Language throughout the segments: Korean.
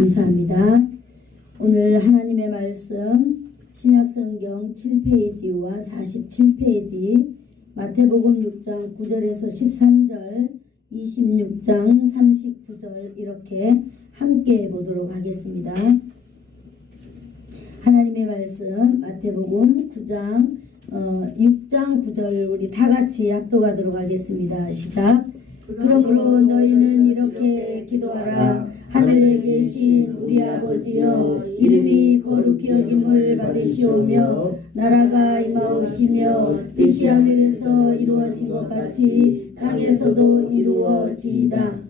감사합니다. 오늘 하나님의 말씀 신약성경 7페이지와 47페이지 마태복음 6장 9절에서 13절 26장 39절 이렇게 함께 보도록 하겠습니다. 하나님의 말씀 마태복음 6장 9절 우리 다같이 합독하도록 하겠습니다. 시작. 그러므로 너희는 이렇게 기도하라. 하늘에 계신 우리 아버지여, 이름이 거룩히 여김을 받으시오며 나라가 임하옵시며 뜻이 하늘에서 이루어진 것 같이 땅에서도 이루어지이다.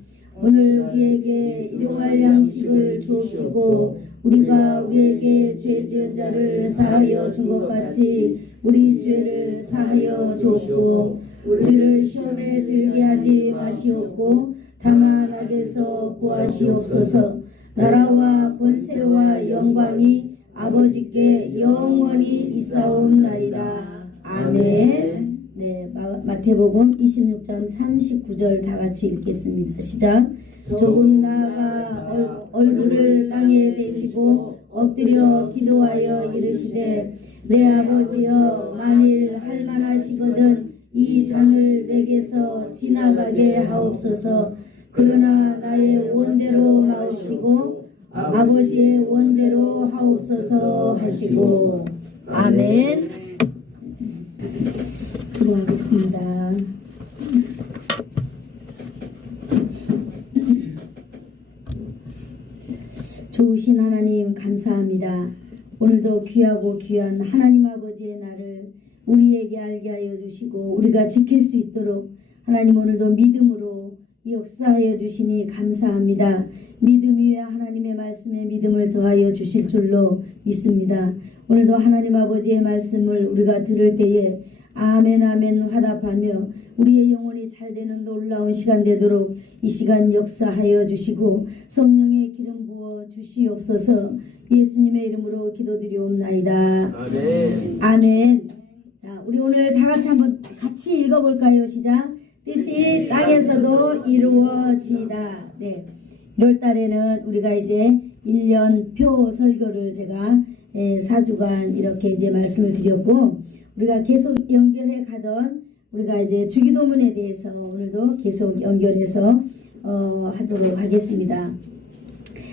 오늘 우리에게 일용할 양식을 주옵시고 우리가 우리에게 죄 지은 자를 사하여 준 것 같이 우리 죄를 사하여 주옵고 우리를 시험에 들게 하지 마시옵고 다만 악에서 구하시옵소서. 나라와 권세와 영광이 아버지께 영원히 있사옵나이다. 아멘. 네, 마태복음 26장 39절 다 같이 읽겠습니다. 시작. 조금 나아가 얼굴을 땅에 대시고 엎드려 기도하여 이르시되 내 아버지여, 만일 할만하시거든 이 잔을 내게서 지나가게 하옵소서. 그러나 나의 원대로 마옵시고 아버지의 원대로 하옵소서 하시고. 아멘. 기도하겠습니다. 좋으신 하나님 감사합니다. 오늘도 귀하고 귀한 하나님 아버지의 날을 우리에게 알게 하여 주시고 우리가 지킬 수 있도록 하나님 오늘도 믿음으로 역사하여 주시니 감사합니다. 믿음 위에 하나님의 말씀에 믿음을 더하여 주실 줄로 믿습니다. 오늘도 하나님 아버지의 말씀을 우리가 들을 때에 아멘 아멘 화답하며 우리의 영혼이 잘되는 놀라운 시간 되도록 이 시간 역사하여 주시고 성령의 기름 부어 주시옵소서. 예수님의 이름으로 기도드리옵나이다. 아멘. 아멘. 자, 우리 오늘 다 같이 한번 같이 읽어볼까요? 시작. 뜻이 땅에서도 이루어지이다. 네. 1월달에는 우리가 이제 1년 표 설교를 제가 4주간 이렇게 이제 말씀을 드렸고 우리가 계속 연결해 가던 우리가 이제 주기도문에 대해서 오늘도 계속 연결해서 하도록 하겠습니다.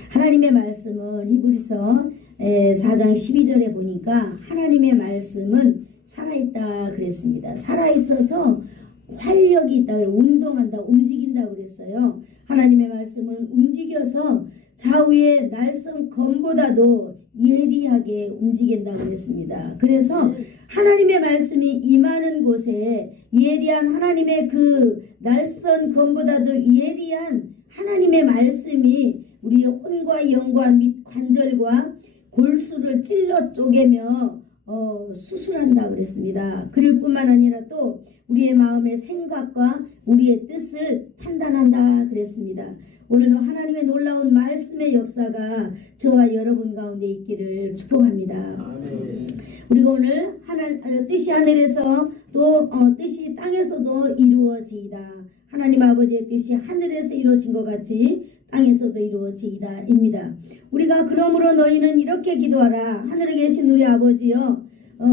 하나님의 말씀은 히브리서 4장 12절에 보니까 하나님의 말씀은 살아있다 그랬습니다. 살아있어서 활력이 있다, 운동한다, 움직인다 그랬어요. 하나님의 말씀은 움직여서 좌우의 날선 검보다도 예리하게 움직인다 그랬습니다. 그래서 하나님의 말씀이 임하는 곳에 예리한 하나님의 그 날선 검보다도 예리한 하나님의 말씀이 우리의 혼과 영과 및 관절과 골수를 찔러 쪼개며 수술한다 그랬습니다. 그럴 뿐만 아니라 또 우리의 마음의 생각과 우리의 뜻을 판단한다 그랬습니다. 오늘도 하나님의 놀라운 말씀의 역사가 저와 여러분 가운데 있기를 축복합니다. 아멘. 우리가 오늘 뜻이 하늘에서 또 뜻이 땅에서도 이루어지이다. 하나님 아버지의 뜻이 하늘에서 이루어진 것 같이 땅에서도 이루어지이다 입니다. 우리가 그러므로 너희는 이렇게 기도하라. 하늘에 계신 우리 아버지여,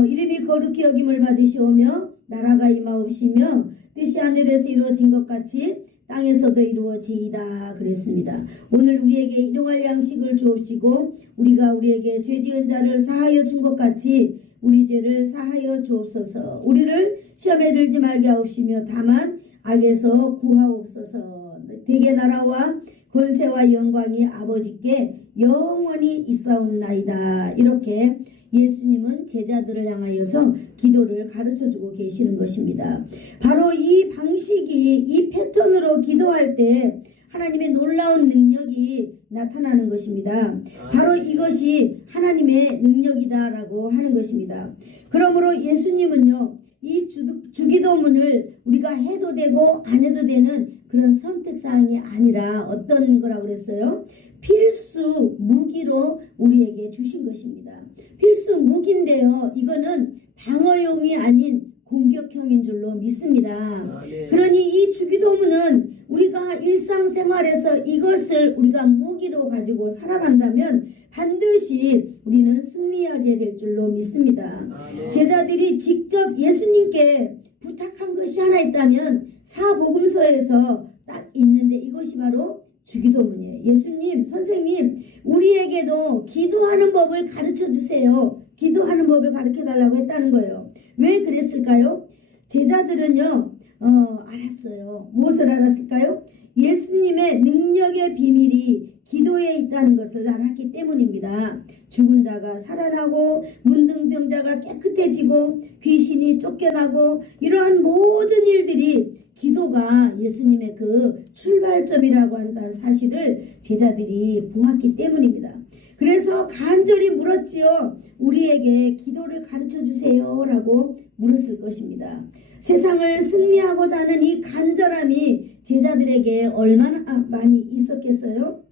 이름이 거룩히 여김을 받으시오며 나라가 임하옵시며 뜻이 하늘에서 이루어진 것 같이 땅에서도 이루어지이다 그랬습니다. 오늘 우리에게 일용할 양식을 주옵시고 우리가 우리에게 죄 지은 자를 사하여 준 것 같이 우리 죄를 사하여 주옵소서. 우리를 시험에 들지 말게 하옵시며 다만 악에서 구하옵소서. 대개 나라와 권세와 영광이 아버지께 영원히 있사옵나이다. 이렇게 예수님은 제자들을 향하여서 기도를 가르쳐주고 계시는 것입니다. 바로 이 방식이 이 패턴으로 기도할 때 하나님의 놀라운 능력이 나타나는 것입니다. 바로 이것이 하나님의 능력이다라고 하는 것입니다. 그러므로 예수님은요, 이 주기도문을 우리가 해도 되고 안 해도 되는 그런 선택사항이 아니라 어떤 거라고 그랬어요? 필수 무기로 우리에게 주신 것입니다. 필수 무기인데요, 이거는 방어용이 아닌 공격형인 줄로 믿습니다. 네. 그러니 이 주기도문은 우리가 일상생활에서 이것을 우리가 무기로 가지고 살아간다면 반드시 우리는 승리하게 될 줄로 믿습니다. 네. 제자들이 직접 예수님께 부탁한 것이 하나 있다면 사복음서에서 딱 있는데 이것이 바로 주기도문이에요. 예수님, 선생님, 우리에게도 기도하는 법을 가르쳐 주세요. 기도하는 법을 가르쳐 달라고 했다는 거예요. 왜 그랬을까요? 제자들은요, 알았어요. 무엇을 알았을까요? 예수님의 능력의 비밀이 기도에 있다는 것을 알았기 때문입니다. 죽은 자가 살아나고 문둥병자가 깨끗해지고 귀신이 쫓겨나고 이러한 모든 일들이 기도가 예수님의 그 출발점이라고 한다는 사실을 제자들이 보았기 때문입니다. 그래서 간절히 물었지요. 우리에게 기도를 가르쳐 주세요 라고 물었을 것입니다. 세상을 승리하고자 하는 이 간절함이 제자들에게 얼마나 많이 있었겠어요?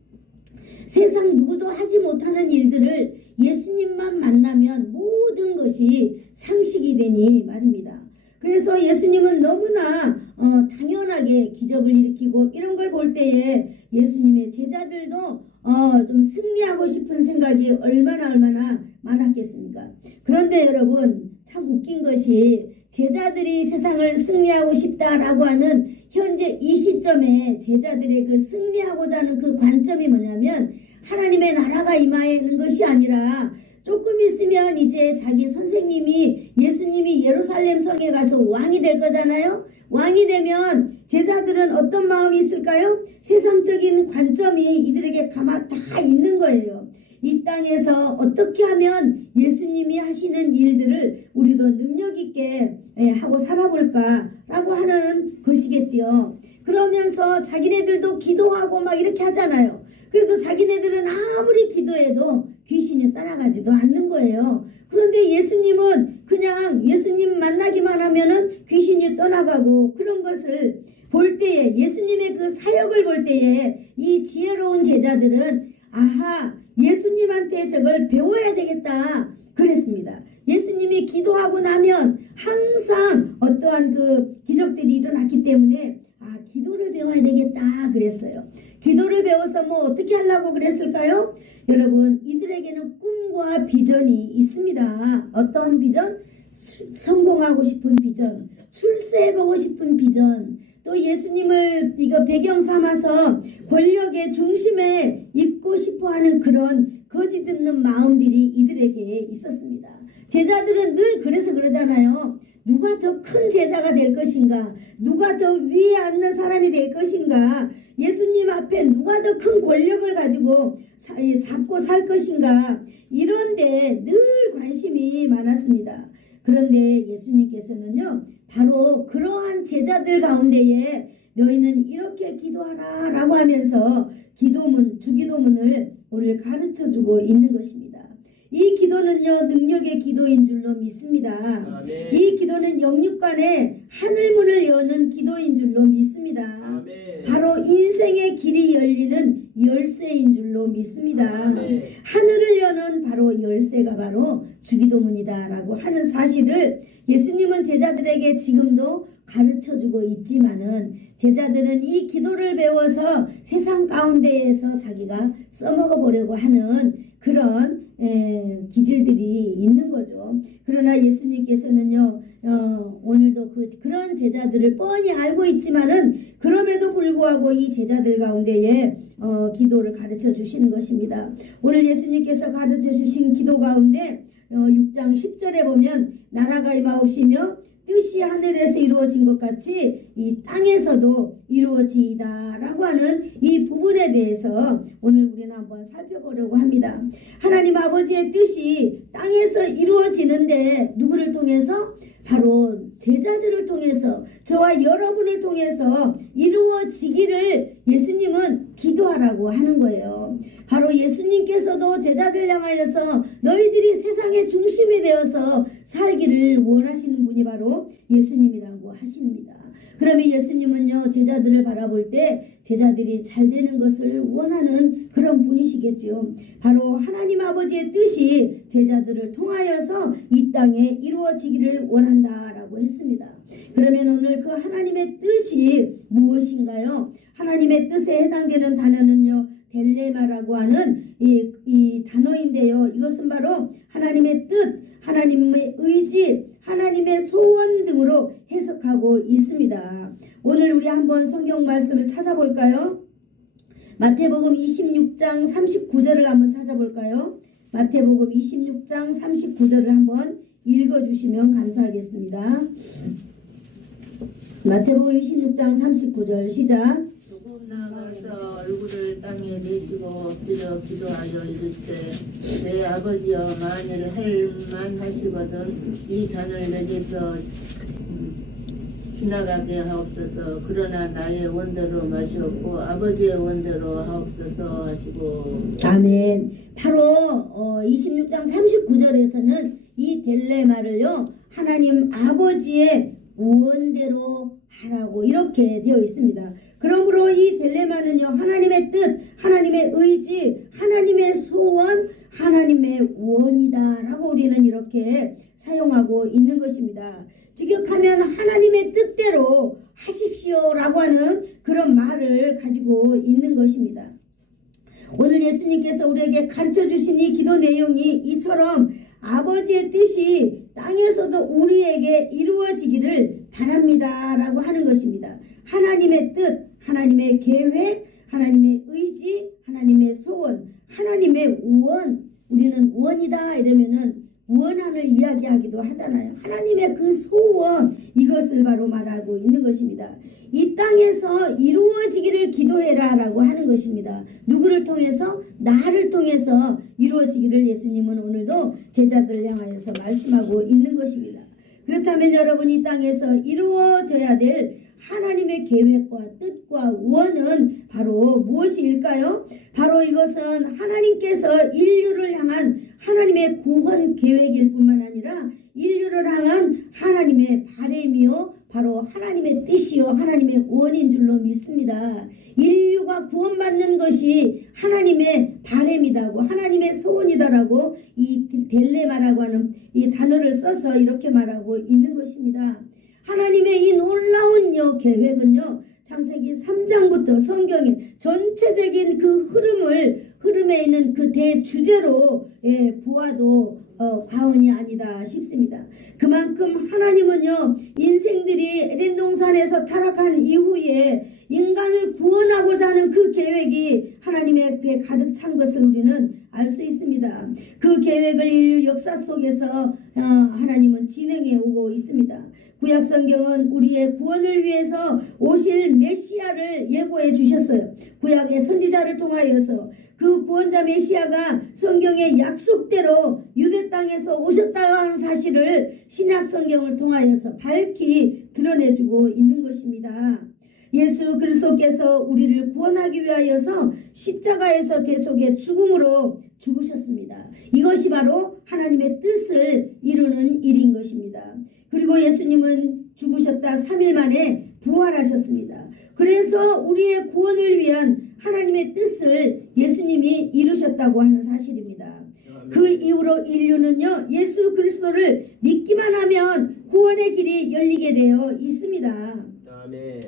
세상 누구도 하지 못하는 일들을 예수님만 만나면 모든 것이 상식이 되니 말입니다. 그래서 예수님은 너무나 당연하게 기적을 일으키고 이런 걸 볼 때에 예수님의 제자들도 좀 승리하고 싶은 생각이 얼마나 많았겠습니까? 그런데 여러분 참 웃긴 것이 제자들이 세상을 승리하고 싶다라고 하는 현재 이 시점에 제자들의 그 승리하고자 하는 그 관점이 뭐냐면 하나님의 나라가 임하는 것이 아니라 조금 있으면 이제 자기 선생님이 예수님이 예루살렘 성에 가서 왕이 될 거잖아요. 왕이 되면 제자들은 어떤 마음이 있을까요? 세상적인 관점이 이들에게 가만 다 있는 거예요. 이 땅에서 어떻게 하면 예수님이 하시는 일들을 우리도 능력 있게 하고 살아볼까라고 하는 것이겠지요. 그러면서 자기네들도 기도하고 막 이렇게 하잖아요. 그래도 자기네들은 아무리 기도해도 귀신이 따라가지도 않는 거예요. 그런데 예수님은 그냥 예수님 만나기만 하면은 귀신이 떠나가고 그런 것을 볼 때에 예수님의 그 사역을 볼 때에 이 지혜로운 제자들은 아하 예수님한테 저걸 배워야 되겠다 그랬습니다. 예수님이 기도하고 나면 항상 어떠한 그 기적들이 일어났기 때문에 기도를 배워야 되겠다 그랬어요. 기도를 배워서 뭐 어떻게 하려고 그랬을까요? 여러분 이들에게는 꿈과 비전이 있습니다. 어떤 비전? 성공하고 싶은 비전, 출세해보고 싶은 비전, 또 예수님을 이거 배경 삼아서 권력의 중심에 있고 싶어하는 그런 거짓 없는 마음들이 이들에게 있었습니다. 제자들은 늘 그래서 그러잖아요. 누가 더 큰 제자가 될 것인가? 누가 더 위에 앉는 사람이 될 것인가? 예수님 앞에 누가 더 큰 권력을 가지고 잡고 살 것인가? 이런데 늘 관심이 많았습니다. 그런데 예수님께서는요. 바로 그러한 제자들 가운데에 너희는 이렇게 기도하라 라고 하면서 기도문, 주기도문을 오늘 가르쳐주고 있는 것입니다. 이 기도는요 능력의 기도인 줄로 믿습니다. 네. 이 기도는 영육간에 하늘문을 여는 기도인 줄로 믿습니다. 네. 바로 인생의 길이 열리는 열쇠인 줄로 믿습니다. 네. 하늘을 여는 바로 열쇠가 바로 주기도문이다 라고 하는 사실을 예수님은 제자들에게 지금도 가르쳐주고 있지만은 제자들은 이 기도를 배워서 세상 가운데에서 자기가 써먹어 보려고 하는 그런 기질들이 있는 거죠. 그러나 예수님께서는요 오늘도 그런 제자들을 뻔히 알고 있지만은 그럼에도 불구하고 이 제자들 가운데에 기도를 가르쳐 주시는 것입니다. 오늘 예수님께서 가르쳐 주신 기도 가운데 6장 10절에 보면 나라가 임하옵시며 뜻이 하늘에서 이루어진 것 같이 이 땅에서도 이루어지이다 라고 하는 이 부분에 대해서 오늘 우리는 한번 살펴보려고 합니다. 하나님 아버지의 뜻이 땅에서 이루어지는데 누구를 통해서? 바로 제자들을 통해서 저와 여러분을 통해서 이루어지기를 예수님은 기도하라고 하는 거예요. 바로 예수님께서도 제자들 향하여서 너희들이 세상의 중심이 되어서 살기를 원하시는 분이 바로 예수님이라고 하십니다. 그러면 예수님은요 제자들을 바라볼 때 제자들이 잘 되는 것을 원하는 그런 분이시겠지요. 바로 하나님 아버지의 뜻이 제자들을 통하여서 이 땅에 이루어지기를 원한다라고 했습니다. 그러면 오늘 그 하나님의 뜻이 무엇인가요? 하나님의 뜻에 해당되는 단어는요 델레마라고 하는 이 단어인데요. 이것은 바로 하나님의 뜻, 하나님의 의지, 하나님의 소원 등으로 해석하고 있습니다. 오늘 우리 한번 성경 말씀을 찾아볼까요? 마태복음 26장 39절을 한번 찾아볼까요? 마태복음 26장 39절을 한번 읽어주시면 감사하겠습니다. 마태복음 26장 39절 시작. 조금 나가서 얼굴을 땅에 내시고 엎드려 기도하여 이르시되 내 아버지여 만일 할만하시거든 이 잔을 내게서 지나가게 하옵소서. 그러나 나의 원대로 마시옵고 아버지의 원대로 하옵소서 하시고. 아멘. 바로 26장 39절에서는 이 델레마를요 하나님 아버지의 원대로 하라고 이렇게 되어 있습니다. 그러므로 이 델레마는요 하나님의 뜻, 하나님의 의지, 하나님의 소원, 하나님의 원이다라고 우리는 이렇게 사용하고 있는 것입니다. 직역하면 하나님의 뜻대로 하십시오라고 하는 그런 말을 가지고 있는 것입니다. 오늘 예수님께서 우리에게 가르쳐 주신 이 기도 내용이 이처럼 아버지의 뜻이 땅에서도 우리에게 이루어지기를 바랍니다 라고 하는 것입니다. 하나님의 뜻, 하나님의 계획, 하나님의 의지, 하나님의 소원, 하나님의 원. 우리는 원이다 이러면은 원한을 이야기하기도 하잖아요. 하나님의 그 소원, 이것을 바로 말하고 있는 것입니다. 이 땅에서 이루어지기를 기도해라 라고 하는 것입니다. 누구를 통해서? 나를 통해서 이루어지기를 예수님은 오늘도 제자들을 향하여서 말씀하고 있는 것입니다. 그렇다면 여러분 이 땅에서 이루어져야 될 하나님의 계획과 뜻과 원은 바로 무엇일까요? 바로 이것은 하나님께서 인류를 향한 하나님의 구원 계획일 뿐만 아니라 인류를 향한 하나님의 바람이요 바로 하나님의 뜻이요 하나님의 원인 줄로 믿습니다. 인류가 구원받는 것이 하나님의 바람이다고 하나님의 소원이다라고 이 델레마라고 하는 이 단어를 써서 이렇게 말하고 있는 것입니다. 하나님의 이 놀라운 계획은요 창세기 3장부터 성경의 전체적인 그 흐름에 있는 그 대주제로 보아도 과언이 아니다 싶습니다. 그만큼 하나님은요 인생들이 에덴 동산에서 타락한 이후에 인간을 구원하고자 하는 그 계획이 하나님의 배에 가득 찬 것을 우리는 알 수 있습니다. 그 계획을 인류 역사 속에서 하나님은 진행해 오고 있습니다. 구약성경은 우리의 구원을 위해서 오실 메시아를 예고해 주셨어요. 구약의 선지자를 통하여서 그 구원자 메시아가 성경의 약속대로 유대 땅에서 오셨다고 하는 사실을 신약성경을 통하여서 밝히 드러내주고 있는 것입니다. 예수 그리스도께서 우리를 구원하기 위하여서 십자가에서 대속의 죽음으로 죽으셨습니다. 이것이 바로 하나님의 뜻을 이루는 일인 것입니다. 그리고 예수님은 죽으셨다 3일 만에 부활하셨습니다. 그래서 우리의 구원을 위한 하나님의 뜻을 예수님이 이루셨다고 하는 사실입니다. 그 이후로 인류는요 예수 그리스도를 믿기만 하면 구원의 길이 열리게 되어 있습니다.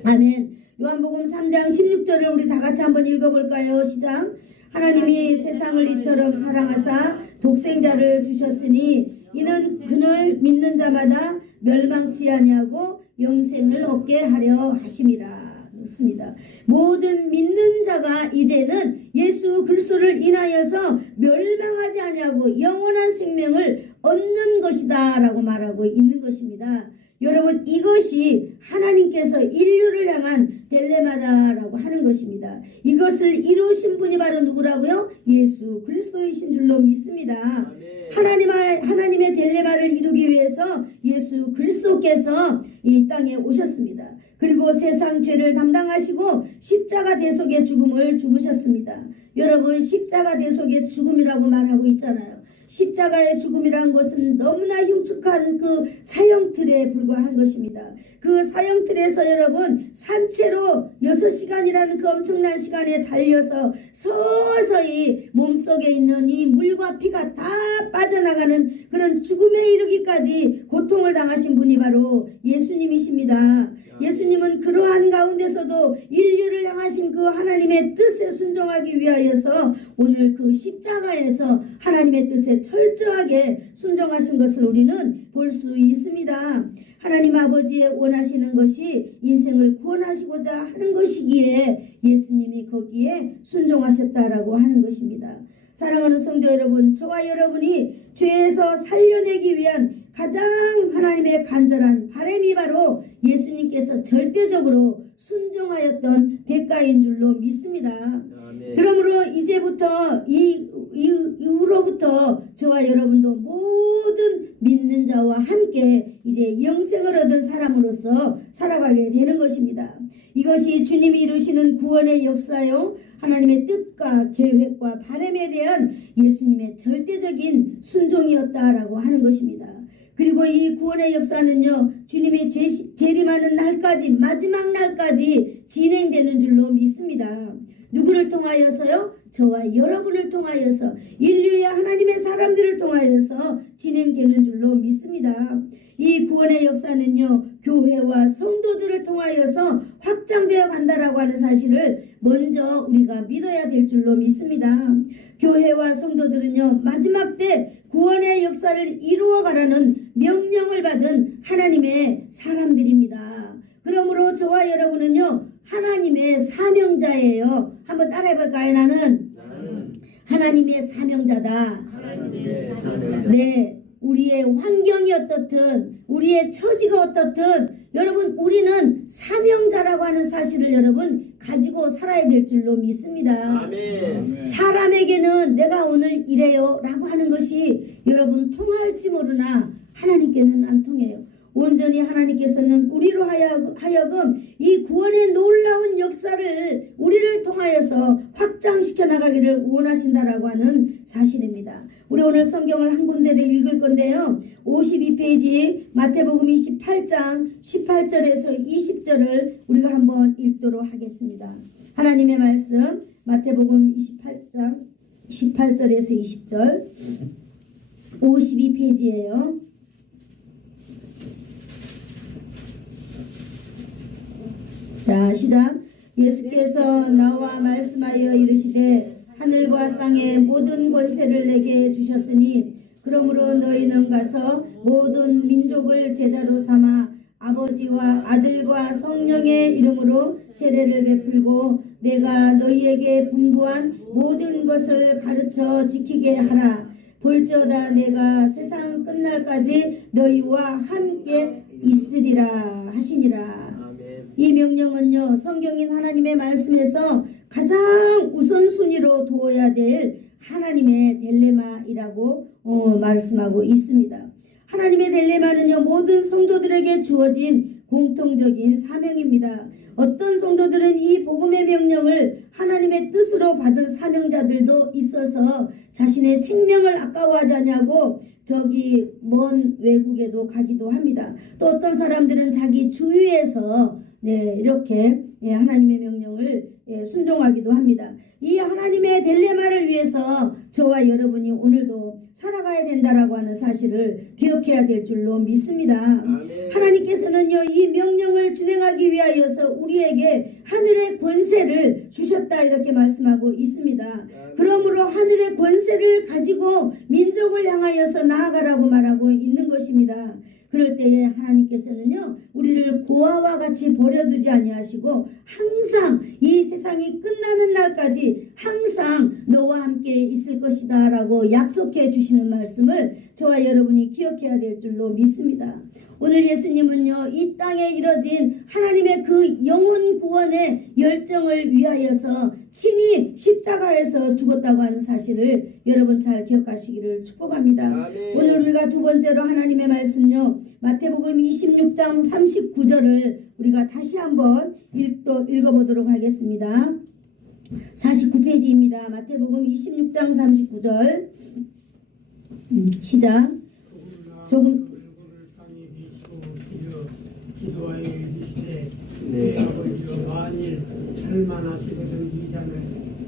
아멘. 요한복음 3장 16절을 우리 다 같이 한번 읽어볼까요? 시작. 하나님이 세상을 이처럼 사랑하사 독생자를 주셨으니 이는 그를 믿는 자마다 멸망치 아니하고 영생을 얻게 하려 하심이라. 그렇습니다. 모든 믿는 자가 이제는 예수 그리스도를 인하여서 멸망하지 아니하고 영원한 생명을 얻는 것이다 라고 말하고 있는 것입니다. 여러분 이것이 하나님께서 인류를 향한 델레마다라고 하는 것입니다. 이것을 이루신 분이 바로 누구라고요? 예수 그리스도이신 줄로 믿습니다. 하나님의 델레마를 이루기 위해서 예수 그리스도께서 이 땅에 오셨습니다. 그리고 세상 죄를 담당하시고 십자가 대속의 죽음을 죽으셨습니다. 여러분 십자가 대속의 죽음이라고 말하고 있잖아요. 십자가의 죽음이라는 것은 너무나 흉측한 그 사형틀에 불과한 것입니다. 그 사형틀에서 여러분 산채로 6시간이라는 그 엄청난 시간에 달려서 서서히 몸속에 있는 이 물과 피가 다 빠져나가는 그런 죽음에 이르기까지 고통을 당하신 분이 바로 예수님이십니다. 예수님은 그러한 가운데서도 인류를 향하신 그 하나님의 뜻에 순종하기 위하여서 오늘 그 십자가에서 하나님의 뜻에 철저하게 순종하신 것을 우리는 볼 수 있습니다. 하나님 아버지의 원하시는 것이 인생을 구원하시고자 하는 것이기에 예수님이 거기에 순종하셨다라고 하는 것입니다. 사랑하는 성도 여러분, 저와 여러분이 죄에서 살려내기 위한 가장 하나님의 간절한 바람이 바로 예수님께서 절대적으로 순종하였던 대가인 줄로 믿습니다. 아멘. 그러므로 이제부터 이후로부터 저와 여러분도 모든 믿는 자와 함께 이제 영생을 얻은 사람으로서 살아가게 되는 것입니다. 이것이 주님이 이루시는 구원의 역사요, 하나님의 뜻과 계획과 바람에 대한 예수님의 절대적인 순종이었다라고 하는 것입니다. 그리고 이 구원의 역사는요, 주님이 재림하는 날까지, 마지막 날까지 진행되는 줄로 믿습니다. 누구를 통하여서요? 저와 여러분을 통하여서, 인류의 하나님의 사람들을 통하여서 진행되는 줄로 믿습니다. 이 구원의 역사는요, 교회와 성도들을 통하여서 확장되어 간다라고 하는 사실을 먼저 우리가 믿어야 될 줄로 믿습니다. 교회와 성도들은요, 마지막 때 구원의 역사를 이루어가라는 명령을 받은 하나님의 사람들입니다. 그러므로 저와 여러분은요, 하나님의 사명자예요. 한번 따라해볼까요? 나는 하나님의 사명자다. 하나님의 사명자. 네, 우리의 환경이 어떻든, 우리의 처지가 어떻든, 여러분 우리는 사명자라고 하는 사실을 여러분 가지고 살아야 될 줄로 믿습니다. 아멘. 사람에게는 내가 오늘 이래요 라고 하는 것이 여러분 통할지 모르나 하나님께는 안 통해요. 온전히 하나님께서는 우리로 하여금 이 구원의 놀라운 역사를 우리를 통하여서 확장시켜 나가기를 원하신다라고 하는 사실입니다. 우리 오늘 성경을 한 군데 더 읽을 건데요, 52페이지 마태복음 28장 18절에서 20절을 우리가 한번 읽도록 하겠습니다. 하나님의 말씀 마태복음 28장 18절에서 20절 52페이지예요. 자, 시작. 예수께서 나와 말씀하여 이르시되 하늘과 땅의 모든 권세를 내게 주셨으니 그러므로 너희는 가서 모든 민족을 제자로 삼아 아버지와 아들과 성령의 이름으로 세례를 베풀고 내가 너희에게 분부한 모든 것을 가르쳐 지키게 하라. 볼지어다 내가 세상 끝날까지 너희와 함께 있으리라 하시니라. 이 명령은요, 성경인 하나님의 말씀에서 가장 우선순위로 두어야 될 하나님의 딜레마이라고 말씀하고 있습니다. 하나님의 딜레마는요, 모든 성도들에게 주어진 공통적인 사명입니다. 어떤 성도들은 이 복음의 명령을 하나님의 뜻으로 받은 사명자들도 있어서 자신의 생명을 아까워하지 않냐고 저기 먼 외국에도 가기도 합니다. 또 어떤 사람들은 자기 주위에서 이렇게 하나님의 명령을 순종하기도 합니다. 이 하나님의 딜레마를 위해서 저와 여러분이 오늘도 살아가야 된다라고 하는 사실을 기억해야 될 줄로 믿습니다. 아멘. 하나님께서는요, 이 명령을 준행하기 위하여서 우리에게 하늘의 권세를 주셨다 이렇게 말씀하고 있습니다. 그러므로 하늘의 권세를 가지고 민족을 향하여서 나아가라고 말하고 있는 것입니다. 그럴 때에 하나님께서는요, 우리를 고아와 같이 버려두지 아니하시고 항상 이 세상이 끝나는 날까지 항상 너와 함께 있을 것이다 라고 약속해 주시는 말씀을 저와 여러분이 기억해야 될 줄로 믿습니다. 오늘 예수님은요, 이 땅에 이뤄진 하나님의 그 영혼 구원의 열정을 위하여서 친히 십자가에서 죽었다고 하는 사실을 여러분 잘 기억하시기를 축복합니다. 아멘. 오늘 우리가 두 번째로 하나님의 말씀요, 마태복음 26장 39절을 우리가 다시 한번 읽어보도록 하겠습니다. 49페이지입니다. 마태복음 26장 39절 시작. 조금 얼굴을 땅에 비시고 기도하여 이르시되 네. 아버지여 만일 할만하시거든 이 잔을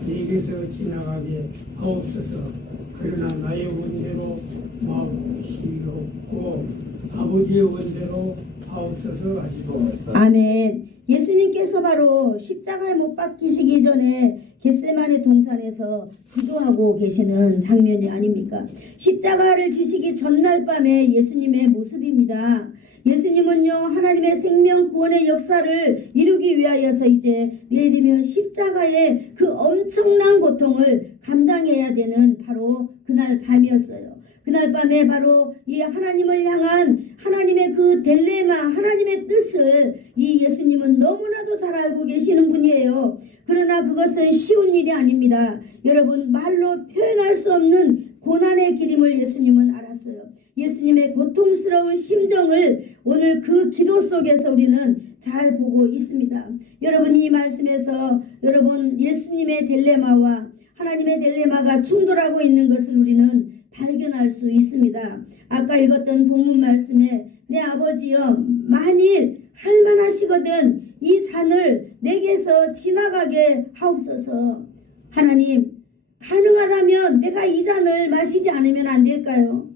내게서 지나가게 하옵소서. 그러나 나의 원대로 마옵시옵고 아버지의 원대로 하옵소서 하시고. 아멘. 예수님께서 바로 십자가에 못 박히시기 전에 겟세마네 동산에서 기도하고 계시는 장면이 아닙니까? 십자가를 지시기 전날 밤에 예수님의 모습입니다. 예수님은요, 하나님의 생명 구원의 역사를 이루기 위하여서 이제 내리며 십자가의 그 엄청난 고통을 감당해야 되는 바로 그날 밤이었어요. 그날 밤에 바로 이 하나님을 향한 하나님의 그 딜레마, 하나님의 뜻을 이 예수님은 너무나도 잘 알고 계시는 분이에요. 그러나 그것은 쉬운 일이 아닙니다. 여러분, 말로 표현할 수 없는 고난의 길임을 예수님은 알았어요. 예수님의 고통스러운 심정을 오늘 그 기도 속에서 우리는 잘 보고 있습니다. 여러분, 이 말씀에서 여러분 예수님의 딜레마와 하나님의 딜레마가 충돌하고 있는 것을 우리는 발견할 수 있습니다. 아까 읽었던 본문 말씀에 내 아버지여 만일 할만하시거든 이 잔을 내게서 지나가게 하옵소서. 하나님, 가능하다면 내가 이 잔을 마시지 않으면 안 될까요?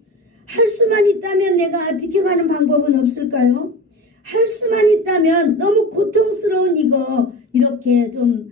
할 수만 있다면 내가 비켜가는 방법은 없을까요? 할 수만 있다면 너무 고통스러운 이거 이렇게 좀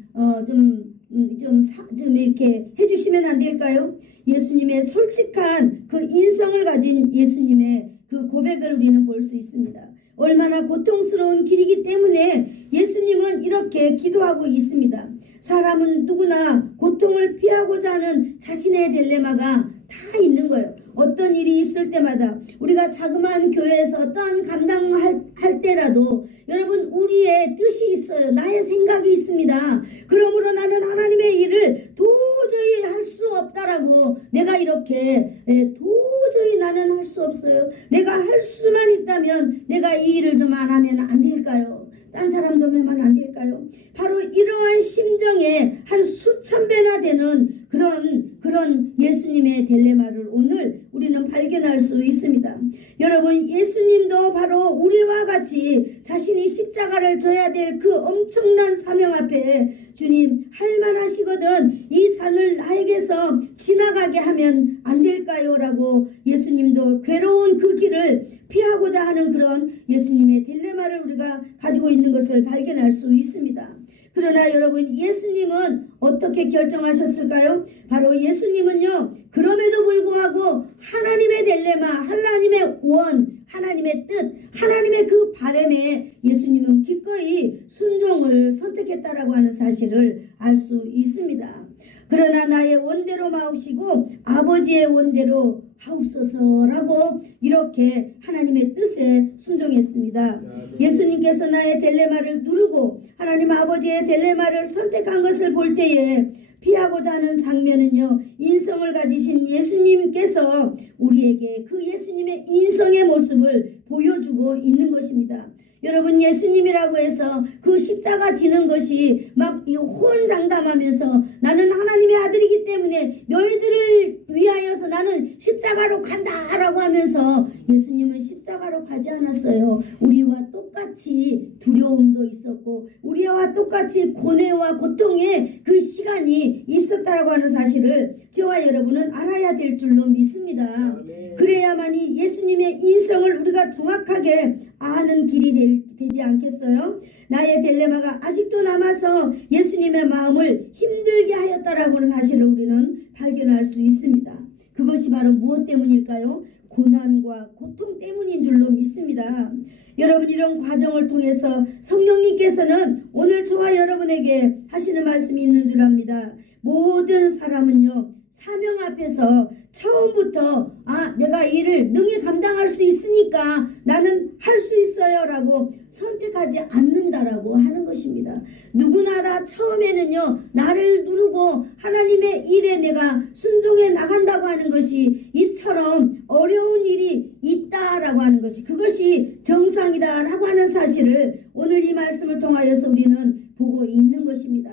이렇게 해주시면 안 될까요? 예수님의 솔직한 그 인성을 가진 예수님의 그 고백을 우리는 볼 수 있습니다. 얼마나 고통스러운 길이기 때문에 예수님은 이렇게 기도하고 있습니다. 사람은 누구나 고통을 피하고자 하는 자신의 딜레마가 다 있는 거예요. 어떤 일이 있을 때마다 우리가 자그마한 교회에서 어떤 감당할 때라도 여러분 우리의 뜻이 있어요. 나의 생각이 있습니다. 그러므로 나는 하나님의 일을 도저히 할 수 없다라고 내가 이렇게 도저히 나는 할 수 없어요. 내가 할 수만 있다면 내가 이 일을 좀 안 하면 안 될까요? 딴 사람 좀 하면 안 될까요? 바로 이러한 심정에 한 수천 배나 되는 그런 예수님의 딜레마를 오늘 우리는 발견할 수 있습니다. 여러분, 예수님도 바로 우리와 같이 자신이 십자가를 져야 될 그 엄청난 사명 앞에 주님 할만하시거든 이 잔을 나에게서 지나가게 하면 안 될까요? 라고 예수님도 괴로운 그 길을 피하고자 하는 그런 예수님의 딜레마를 우리가 가지고 있는 것을 발견할 수 있습니다. 그러나 여러분, 예수님은 어떻게 결정하셨을까요? 바로 예수님은요, 그럼에도 불구하고 하나님의 딜레마, 하나님의 원, 하나님의 뜻, 하나님의 그 바람에 예수님은 기꺼이 순종을 선택했다라고 하는 사실을 알 수 있습니다. 그러나 나의 원대로 마옵시고 아버지의 원대로 하옵소서라고 이렇게 하나님의 뜻에 순종했습니다. 예수님께서 나의 딜레마를 누르고 하나님 아버지의 딜레마를 선택한 것을 볼 때에 피하고자 하는 장면은요, 인성을 가지신 예수님께서 우리에게 그 예수님의 인성의 모습을 보여주고 있는 것입니다. 여러분, 예수님이라고 해서 그 십자가 지는 것이 막 호언장담하면서 나는 하나님의 아들이기 때문에 너희들을 위하여서 나는 십자가로 간다라고 하면서 예수님은 십자가로 가지 않았어요. 우리와 똑같이 두려움도 있었고 우리와 똑같이 고뇌와 고통의 그 시간이 있었다라고 하는 사실을 저와 여러분은 알아야 될 줄로 믿습니다. 그래야만이 예수님의 인성을 우리가 정확하게 아는 길이 되지 않겠어요? 나의 딜레마가 아직도 남아서 예수님의 마음을 힘들게 하였다라고 하는 사실을 우리는 발견할 수 있습니다. 그것이 바로 무엇 때문일까요? 고난과 고통 때문인 줄로 믿습니다. 여러분, 이런 과정을 통해서 성령님께서는 오늘 저와 여러분에게 하시는 말씀이 있는 줄 압니다. 모든 사람은요, 사명 앞에서 처음부터 내가 일을 능히 감당할 수 있으니까 나는 할 수 있어요 라고 선택하지 않는다라고 하는 것입니다. 누구나 다 처음에는요, 나를 누르고 하나님의 일에 내가 순종해 나간다고 하는 것이 이처럼 어려운 일이 있다라고 하는 것이, 그것이 정상이다라고 하는 사실을 오늘 이 말씀을 통하여서 우리는 보고 있는 것입니다.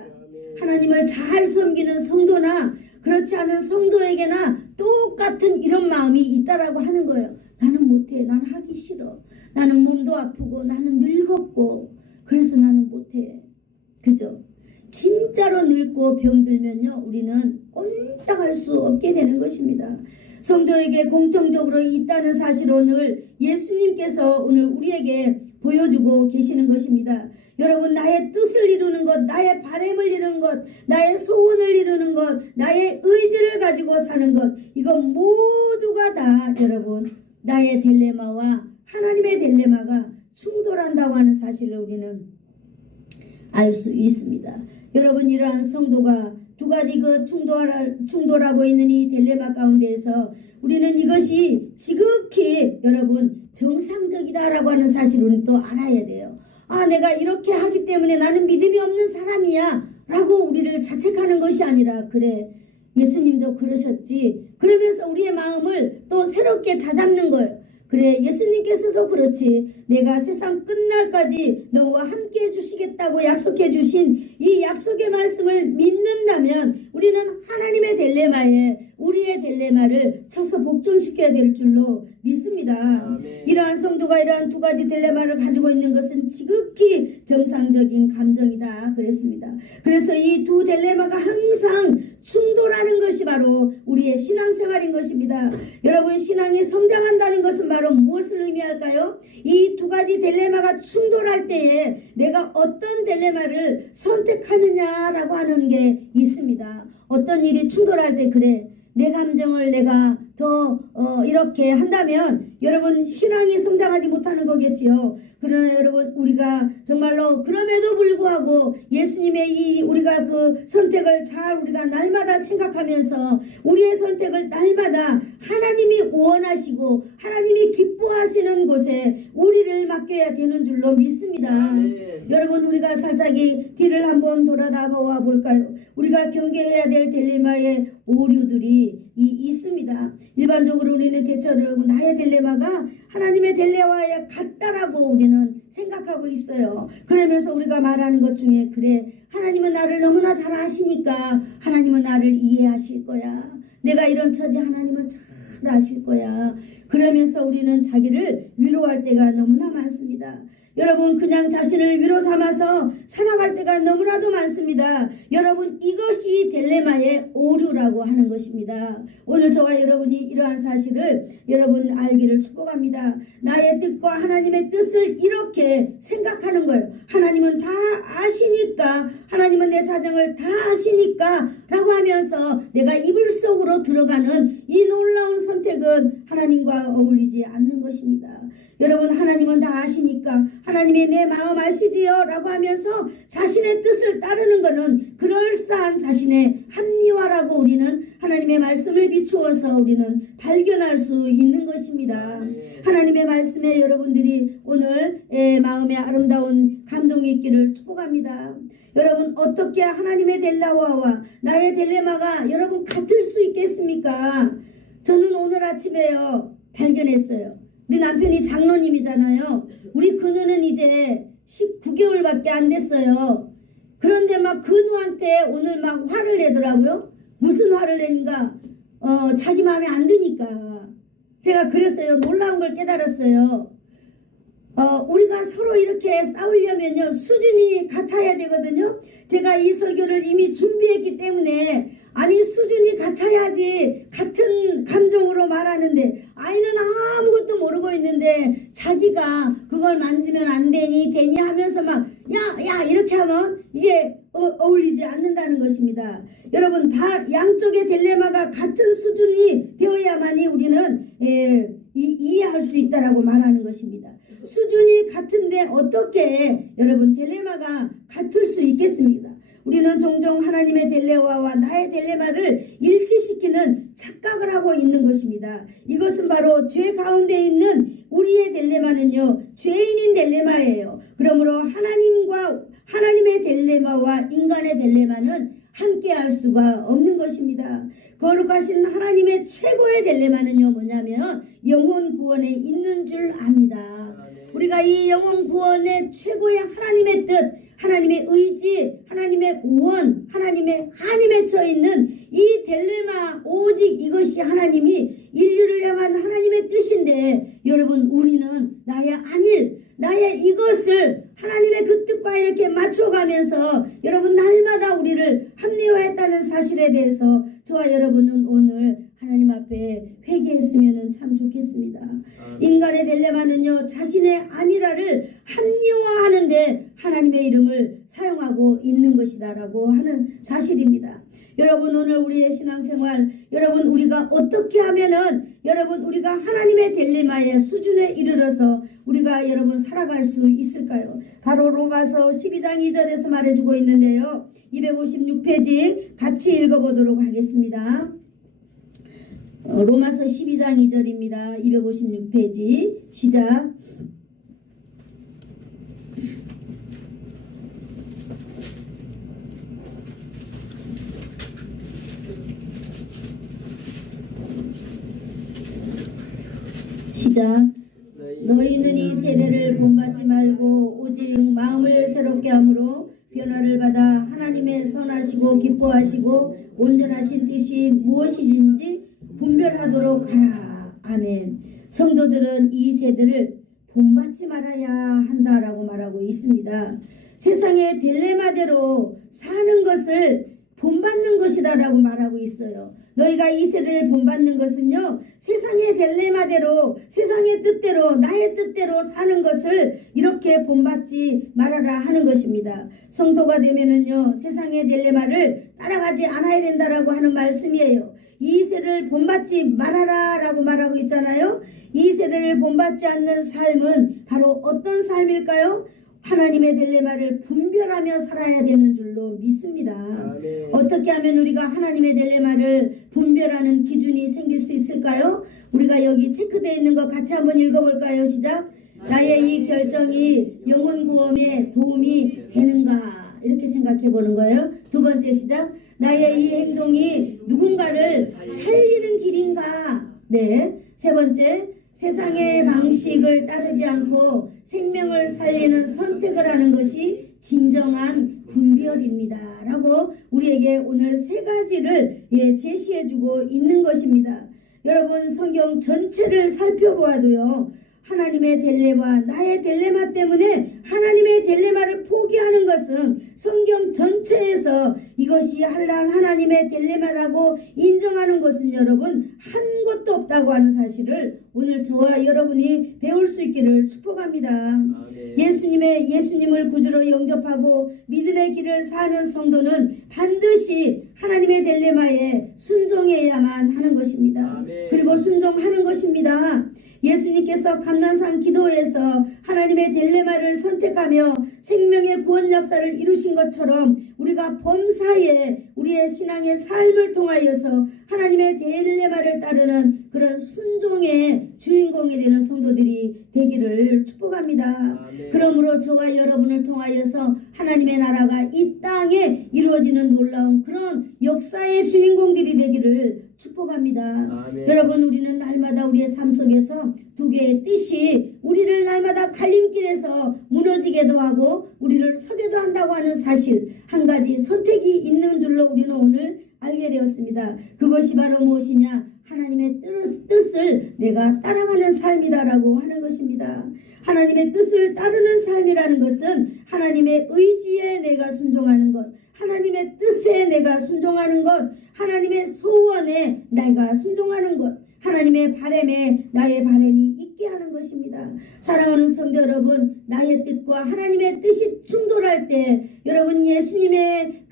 하나님을 잘 섬기는 성도나 그렇지 않은 성도에게나 똑같은 이런 마음이 있다라고 하는 거예요. 나는 못해. 나는 하기 싫어. 나는 몸도 아프고 나는 늙었고 그래서 나는 못해. 그죠? 진짜로 늙고 병들면요 우리는 꼼짝할 수 없게 되는 것입니다. 성도에게 공통적으로 있다는 사실을 오늘 예수님께서 오늘 우리에게 보여주고 계시는 것입니다. 여러분, 나의 뜻을 이루는 것, 나의 바람을 이루는 것, 나의 소원을 이루는 것, 나의 의지를 가지고 사는 것, 이거 모두가 다 여러분 나의 딜레마와 하나님의 딜레마가 충돌한다고 하는 사실을 우리는 알 수 있습니다. 여러분, 이러한 성도가 두 가지 충돌하고 있는 이 딜레마 가운데에서 우리는 이것이 지극히 여러분 정상적이다라고 하는 사실을 우리는 또 알아야 돼요. 아, 내가 이렇게 하기 때문에 나는 믿음이 없는 사람이야 라고 우리를 자책하는 것이 아니라, 그래, 예수님도 그러셨지, 그러면서 우리의 마음을 또 새롭게 다잡는 거예요. 그래, 예수님께서도 그렇지, 내가 세상 끝날까지 너와 함께 해주시겠다고 약속해 주신 이 약속의 말씀을 믿는다면 우리는 하나님의 딜레마에 우리의 딜레마를 쳐서 복종시켜야 될 줄로 믿습니다. 아멘. 이러한 성도가 이러한 두 가지 딜레마를 가지고 있는 것은 지극히 정상적인 감정이다 그랬습니다. 그래서 이 두 딜레마가 항상 충돌하는 것이 바로 우리의 신앙생활인 것입니다. 여러분, 신앙이 성장한다는 것은 바로 무엇을 의미할까요? 이 두 가지 딜레마가 충돌할 때에 내가 어떤 딜레마를 선택하느냐라고 하는 게 있습니다. 어떤 일이 충돌할 때, 그래, 내 감정을 내가 더 이렇게 한다면 여러분 신앙이 성장하지 못하는 거겠지요. 그러나 여러분, 우리가 정말로 그럼에도 불구하고 예수님의 이 우리가 그 선택을 잘 우리가 날마다 생각하면서 우리의 선택을 날마다 하나님이 원하시고 하나님이 기뻐하시는 곳에 우리를 맡겨야 되는 줄로 믿습니다. 아멘. 여러분, 우리가 살짝 이 길을 한번 돌아다보아 볼까요? 우리가 경계해야 될 딜레마의 오류들이 있습니다. 일반적으로 우리는 대체로 나의 딜레마가 하나님의 딜레마에 같다라고 우리는 생각하고 있어요. 그러면서 우리가 말하는 것 중에, 그래, 하나님은 나를 너무나 잘 아시니까 하나님은 나를 이해하실 거야. 내가 이런 처지 하나님은 잘 아실 거야. 그러면서 우리는 자기를 위로할 때가 너무나 많습니다. 여러분, 그냥 자신을 위로 삼아서 살아갈 때가 너무나도 많습니다. 여러분, 이것이 딜레마의 오류라고 하는 것입니다. 오늘 저와 여러분이 이러한 사실을 여러분 알기를 축복합니다. 나의 뜻과 하나님의 뜻을 이렇게 생각하는 거예요. 하나님은 다 아시니까, 하나님은 내 사정을 다 아시니까 라고 하면서 내가 이불 속으로 들어가는 이 놀라운 선택은 하나님과 어울리지 않는 것입니다. 여러분, 하나님은 다 아시니까, 하나님이 내 마음 아시지요 라고 하면서 자신의 뜻을 따르는 것은 그럴싸한 자신의 합리화라고 우리는 하나님의 말씀을 비추어서 우리는 발견할 수 있는 것입니다. 하나님의 말씀에 여러분들이 오늘 마음에 아름다운 감동이 있기를 축복합니다. 여러분, 어떻게 하나님의 딜레마와 나의 딜레마가 여러분 같을 수 있겠습니까? 저는 오늘 아침에요 발견했어요. 우리 남편이 장로님이잖아요. 우리 근우는 이제 19개월밖에 안 됐어요. 그런데 막 근우한테 오늘 막 화를 내더라고요. 무슨 화를 내는가? 자기 마음에 안 드니까. 제가 그랬어요. 놀라운 걸 깨달았어요. 우리가 서로 이렇게 싸우려면요 수준이 같아야 되거든요. 제가 이 설교를 이미 준비했기 때문에, 아니, 수준이 같아야지 같은 감정으로 말하는데, 아이는 아무것도 모르고 있는데 자기가 그걸 만지면 안 되니 하면서 막 야 이렇게 하면 이게 어울리지 않는다는 것입니다. 여러분, 다 양쪽의 딜레마가 같은 수준이 되어야만이 우리는 이해할 수 있다라고 말하는 것입니다. 수준이 같은데 어떻게 여러분 딜레마가 같을 수 있겠습니까? 우리는 종종 하나님의 딜레마와 나의 딜레마를 일치시키는 착각을 하고 있는 것입니다. 이것은 바로 죄 가운데 있는 우리의 딜레마는요, 죄인인 딜레마예요. 그러므로 하나님의 딜레마와 인간의 딜레마는 함께 할 수가 없는 것입니다. 거룩하신 하나님의 최고의 딜레마는요 뭐냐면 영혼 구원에 있는 줄 압니다. 우리가 이 영혼 구원의 최고의 하나님의 뜻, 하나님의 의지, 하나님의 원, 하나님의 한이 맺혀 있는 이 딜레마, 오직 이것이 하나님이 인류를 향한 하나님의 뜻인데, 여러분 우리는 나의 안일, 나의 이것을 하나님의 그 뜻과 이렇게 맞춰가면서 여러분 날마다 우리를 합리화했다는 사실에 대해서 저와 여러분은 오늘 하나님 앞에 회개했으면 참 좋겠습니다. 인간의 딜레마는요, 자신의 아니라를 합리화하는데 하나님의 이름을 사용하고 있는 것이다라고 하는 사실입니다. 여러분 오늘 우리의 신앙생활, 여러분 우리가 어떻게 하면은 여러분 우리가 하나님의 딜레마의 수준에 이르러서 우리가 여러분 살아갈 수 있을까요? 바로 로마서 12장 2절에서 말해주고 있는데요. 256페이지 같이 읽어보도록 하겠습니다. 로마서 12장 2절입니다. 256페이지 시작. 시작. 너희는 이 세대를 본받지 말고 오직 마음을 새롭게 함으로 변화를 받아 하나님의 선하시고 기뻐하시고 온전하신 뜻이 무엇이든지 분별하도록 하라. 아멘. 성도들은 이 세대를 본받지 말아야 한다라고 말하고 있습니다. 세상의 딜레마대로 사는 것을 본받는 것이다라고 말하고 있어요. 너희가 이 세대를 본받는 것은요, 세상의 딜레마대로, 세상의 뜻대로, 나의 뜻대로 사는 것을 이렇게 본받지 말아라 하는 것입니다. 성도가 되면은요, 세상의 딜레마를 따라가지 않아야 된다라고 하는 말씀이에요. 이 세대를 본받지 말아라 라고 말하고 있잖아요. 이 세대를 본받지 않는 삶은 바로 어떤 삶일까요? 하나님의 딜레마를 분별하며 살아야 되는 줄로 믿습니다. 아멘. 어떻게 하면 우리가 하나님의 딜레마를 분별하는 기준이 생길 수 있을까요? 우리가 여기 체크되어 있는 거 같이 한번 읽어볼까요? 시작. 나의 이 결정이 영혼 구원에 도움이 되는가? 이렇게 생각해 보는 거예요. 두 번째 시작. 나의 이 행동이 누군가를 살리는 길인가? 네. 세 번째, 세상의 방식을 따르지 않고 생명을 살리는 선택을 하는 것이 진정한 분별입니다. 라고 우리에게 오늘 세 가지를 제시해주고 있는 것입니다. 여러분 성경 전체를 살펴보아도요, 하나님의 딜레마, 나의 딜레마 때문에 하나님의 딜레마를 포기하는 것은 성경 전체에서 이것이 하나님의 딜레마라고 인정하는 것은 여러분 한 곳도 없다고 하는 사실을 오늘 저와 여러분이 배울 수 있기를 축복합니다. 아멘. 예수님을 구주로 영접하고 믿음의 길을 사는 성도는 반드시 하나님의 딜레마에 순종해야만 하는 것입니다. 아멘. 그리고 순종하는 것입니다. 예수님께서 감난산 기도에서 하나님의 딜레마를 선택하며 생명의 구원 역사를 이루신 것처럼 우리가 범사에 우리의 신앙의 삶을 통하여서 하나님의 딜레마를 따르는 그런 순종의 주인공이 되는 성도들이 되기를 축복합니다. 아멘. 그러므로 저와 여러분을 통하여서 하나님의 나라가 이 땅에 이루어지는 놀라운 그런 역사의 주인공들이 되기를 축복합니다. 아멘. 여러분 우리는 날마다 우리의 삶 속에서 두 개의 뜻이 우리를 날마다 갈림길에서 무너지게도 하고 우리를 서게도 한다고 하는 사실, 한 가지 선택이 있는 줄로 우리는 오늘 알게 되었습니다. 그것이 바로 무엇이냐? 하나님의 뜻을 내가 따라가는 삶이다라고 하는 것입니다. 하나님의 뜻을 따르는 삶이라는 것은 하나님의 의지에 내가 순종하는 것, 하나님의 뜻에 내가 순종하는 것, 하나님의 소원에 내가 순종하는 것, 하나님의 바람에 나의 바람이 있게 하는 것입니다. 사랑하는 성도 여러분, 나의 뜻과 하나님의 뜻이 충돌할 때 여러분 예수님의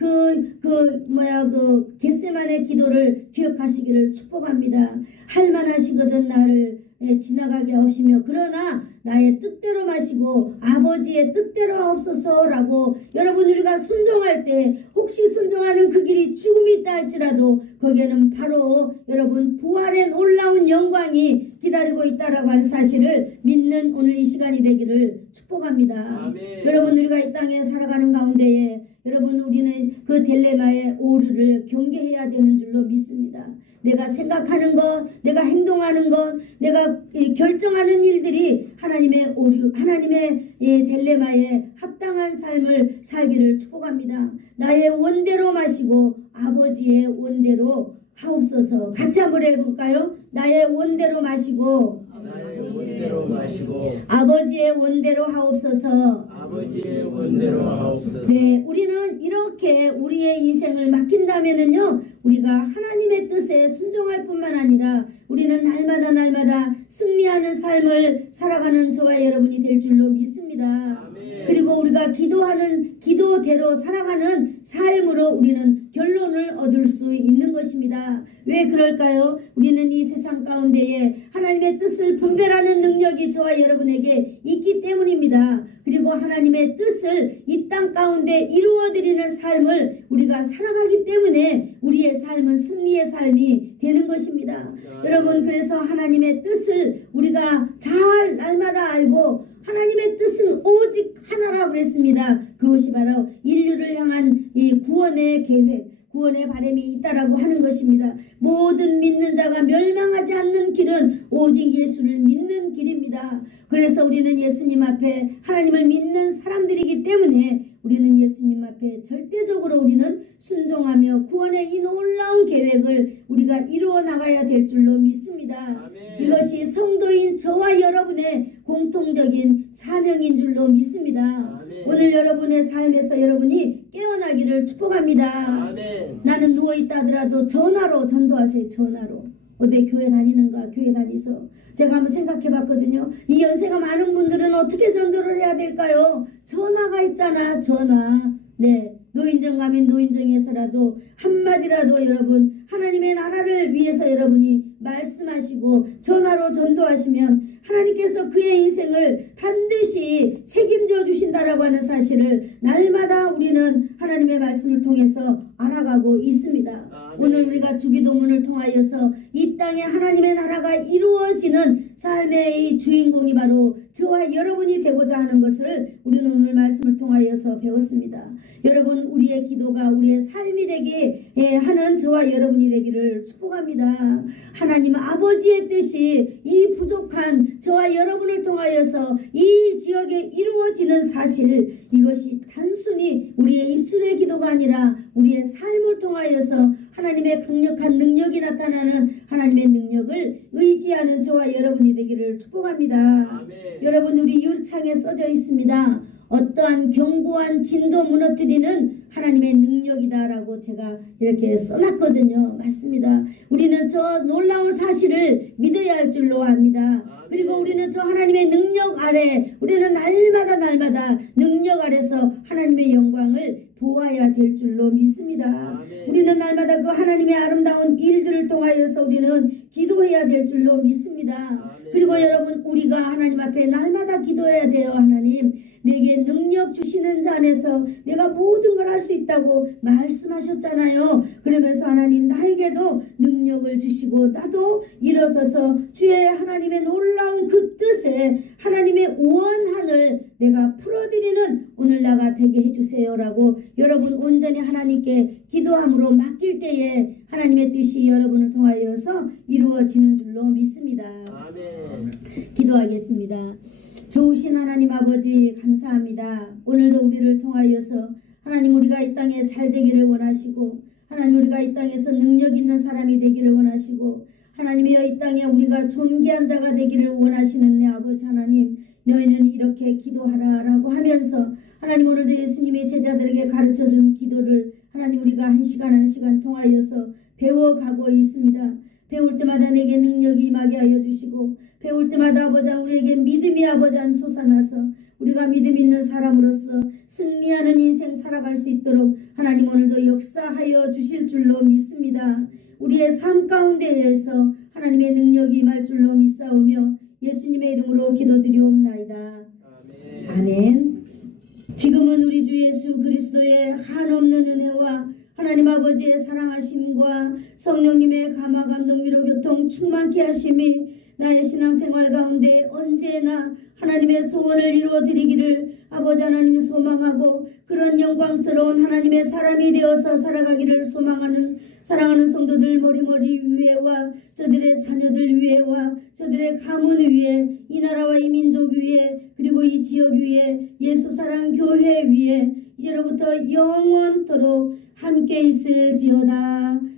겟세마네 기도를 기억하시기를 축복합니다. 할만하시거든 나를 지나가게 하시며 그러나 나의 뜻대로 마시고 아버지의 뜻대로 하옵소서라고 여러분 우리가 순종할 때 혹시 순종하는 그 길이 죽음이 있다 할지라도 거기에는 바로 여러분 부활의 놀라운 영광이 기다리고 있다라고 하는 사실을 믿는 오늘 이 시간이 되기를 축복합니다. 아멘. 여러분 우리가 이 땅에 살아가는 가운데에 여러분 우리는 그 딜레마의 오류를 경계해야 되는 줄로 믿습니다. 내가 생각하는 것, 내가 행동하는 것, 내가 결정하는 일들이 하나님의 오류, 하나님의 딜레마에 합당한 삶을 살기를 축복합니다. 나의 원대로 마시고 아버지의 원대로 하옵소서. 같이 한번 해볼까요? 나의 원대로 마시고 나의 원대로 마시고 아버지의 원대로 하옵소서. 아버지의 원대로 하옵소서. 네, 우리는 이렇게 우리의 인생을 맡긴다면은요, 우리가 하나님의 뜻에 순종할 뿐만 아니라 우리는 날마다 승리하는 삶을 살아가는 저와 여러분이 될 줄로 믿습니다. 아멘. 그리고 우리가 기도하는 기도대로 살아가는 삶으로 우리는 결론을 얻을 수 있는 것입니다. 왜 그럴까요? 우리는 이 세상 가운데에 하나님의 뜻을 분별하는 능력이 저와 여러분에게 있기 때문입니다. 그리고 하나님의 뜻을 이 땅 가운데 이루어드리는 삶을 우리가 살아가기 때문에 우리의 삶은 승리의 삶이 되는 것입니다. 여러분, 그래서 하나님의 뜻을 우리가 잘 날마다 알고 하나님의 뜻은 오직 하나라고 그랬습니다. 그것이 바로 인류를 향한 이 구원의 계획, 구원의 바람이 있다라고 하는 것입니다. 모든 믿는 자가 멸망하지 않는 길은 오직 예수를 믿는 길입니다. 그래서 우리는 예수님 앞에 하나님을 믿는 사람들이기 때문에 우리는 예수님 앞에 절대적으로 우리는 순종하며 구원의 이 놀라운 계획을 우리가 이루어 나가야 될 줄로 믿습니다. 아멘. 이것이 성도인 저와 여러분의 공통적인 사명인 줄로 믿습니다. 아멘. 오늘 여러분의 삶에서 여러분이 깨어나기를 축복합니다. 아멘. 나는 누워있다 하더라도 전화로 전도하세요. 전화로. 어디 교회 다니는가? 교회 다니서. 제가 한번 생각해 봤거든요. 이 연세가 많은 분들은 어떻게 전도를 해야 될까요? 전화가 있잖아. 전화. 네. 노인정 가면 노인정에서라도 한마디라도 여러분 하나님의 나라를 위해서 여러분이 말씀하시고 전화로 전도하시면 하나님께서 그의 인생을 반드시 책임져 주신다라고 하는 사실을 날마다 우리는 하나님의 말씀을 통해서 알아가고 있습니다. 아멘. 오늘 우리가 주기도문을 통하여서 이 땅에 하나님의 나라가 이루어지는 삶의 이 주인공이 바로 저와 여러분이 되고자 하는 것을 우리는 오늘 말씀을 통하여서 배웠습니다. 여러분, 우리의 기도가 우리의 삶이 되게 하는 저와 여러분이 되기를 축복합니다. 하나님 아버지의 뜻이 이 부족한 저와 여러분을 통하여서 이 지역에 이루어지는 사실, 이것이 단순히 우리의 입술의 기도가 아니라 우리의 삶을 통하여서 하나님의 강력한 능력이 나타나는 하나님의 능력을 의지하는 저와 여러분이 되기를 축복합니다. 아멘. 여러분, 우리 유리창에 써져 있습니다. 어떠한 견고한 진도 무너뜨리는 하나님의 능력이다라고 제가 이렇게 써놨거든요. 맞습니다. 우리는 저 놀라운 사실을 믿어야 할 줄로 압니다. 그리고 우리는 저 하나님의 능력 아래, 우리는 날마다 능력 아래서 하나님의 영광을 보아야 될 줄로 믿습니다. 아멘. 우리는 날마다 그 하나님의 아름다운 일들을 통하여서 우리는 기도해야 될 줄로 믿습니다. 아멘. 그리고 여러분, 우리가 하나님 앞에 날마다 기도해야 돼요. 하나님, 내게 능력 주시는 자 안에서 내가 모든 걸 할 수 있다고 말씀하셨잖아요. 그러면서 하나님, 나에게도 능력을 주시고 나도 일어서서 주의 하나님의 놀라운 그 뜻에 하나님의 원한을 내가 풀어드리는 오늘 나가 되게 해주세요라고 여러분 온전히 하나님께 기도함으로 맡길 때에 하나님의 뜻이 여러분을 통하여서 이루어지는 줄로 믿습니다. 아멘. 기도하겠습니다. 좋으신 하나님 아버지, 감사합니다. 오늘도 우리를 통하여서 하나님, 우리가 이 땅에 잘 되기를 원하시고, 하나님, 우리가 이 땅에서 능력 있는 사람이 되기를 원하시고, 하나님이여 이 땅에 우리가 존귀한 자가 되기를 원하시는 내 아버지 하나님, 너희는 이렇게 기도하라라고 하면서 하나님, 오늘도 예수님이 제자들에게 가르쳐준 기도를 하나님, 우리가 한 시간 통하여서 배워가고 있습니다. 배울 때마다 내게 능력이 임하게 하여 주시고, 배울 때마다 아버지 우리에게 믿음이 아버지 솟아나서 우리가 믿음 있는 사람으로서 승리하는 인생 살아갈 수 있도록 하나님 오늘도 역사하여 주실 줄로 믿습니다. 우리의 삶 가운데에서 하나님의 능력이 임할 줄로 믿사오며 예수님의 이름으로 기도드리옵나이다. 아멘. 아멘. 지금은 우리 주 예수 그리스도의 한없는 은혜와 하나님 아버지의 사랑하심과 성령님의 감화 감동 위로 교통 충만케 하심이 나의 신앙생활 가운데 언제나 하나님의 소원을 이루어드리기를 아버지 하나님 소망하고 그런 영광스러운 하나님의 사람이 되어서 살아가기를 소망하는 사랑하는 성도들 머리머리 위에와 저들의 자녀들 위에와 저들의 가문 위에 이 나라와 이 민족 위에 그리고 이 지역 위에 예수사랑 교회 위에 이제로부터 영원토록 함께 있을지어다.